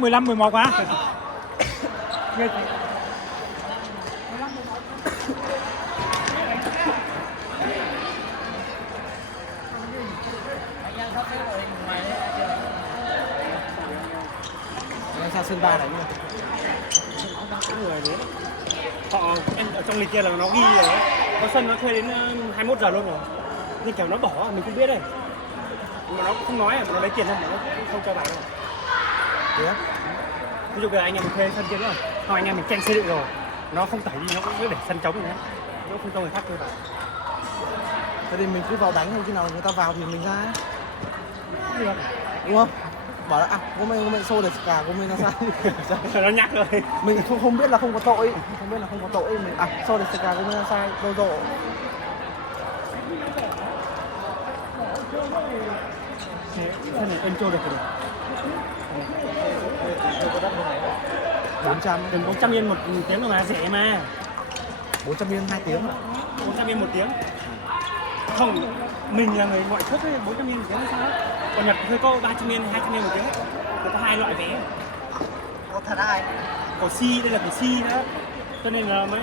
15, 11 hả? Sao sân ba này Người đến họ ở trong lịch kia là nó ghi rồi đấy, có sân nó thuê đến 21 giờ luôn rồi, nhưng kiểu nó bỏ mình không biết đây, mà nó không nói mà nó lấy tiền không, mà nó không cho vào đâu. Thế Ví dụ bây giờ anh em mình thuê sân kia nữa, hoặc anh em mình tranh xây dựng rồi, nó không tẩy đi, nó cũng cứ để sân trống này, nó không cho người khác thuê vào. Thế thì mình cứ vào đánh thôi, khi nào người ta vào thì mình ra Được. đúng không? Bảo là hôm nay xô được cả hôm nay là sai. Nó nhắc rồi. Mình không biết là không có tội, không biết là không có tội mình xô được cả hôm nay là sai đâu rồi. Sân này em cho được rồi. 400 Đừng 400 yên một tiếng rồi mà rẻ mà. 400 yên 2 tiếng. 400 yên một tiếng. Không, mình là người ngoại quốc ấy, 400 yên một tiếng là sao? Còn Nhật thuê có 300 yên, 200 yên một tiếng. Có hai loại vé. Có thật ai? Có si, đây là cái si nữa. Cho nên là mới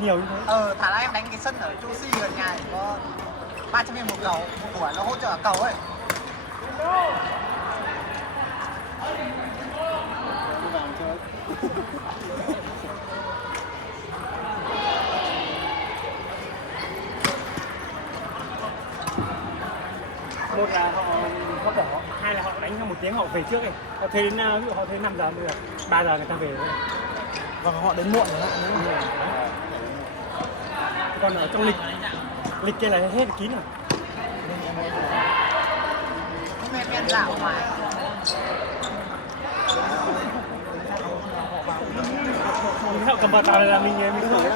nhiều như thế. Thả ra em đánh cái sân ở chỗ Si gần nhà có 300 yên một cầu, một buổi nó hỗ trợ cầu ấy. Một là họ bỏ, hai là họ đánh trong một tiếng họ về trước ấy. Họ thuê đến ví dụ họ thuê 5 giờ bây giờ 3 giờ người ta về rồi. Và họ đến muộn rồi nữa. Còn ở trong lịch kia là hết kín rồi. Hôm nay em dạo ngoài. Mình cầm vào tàu này là mình thử.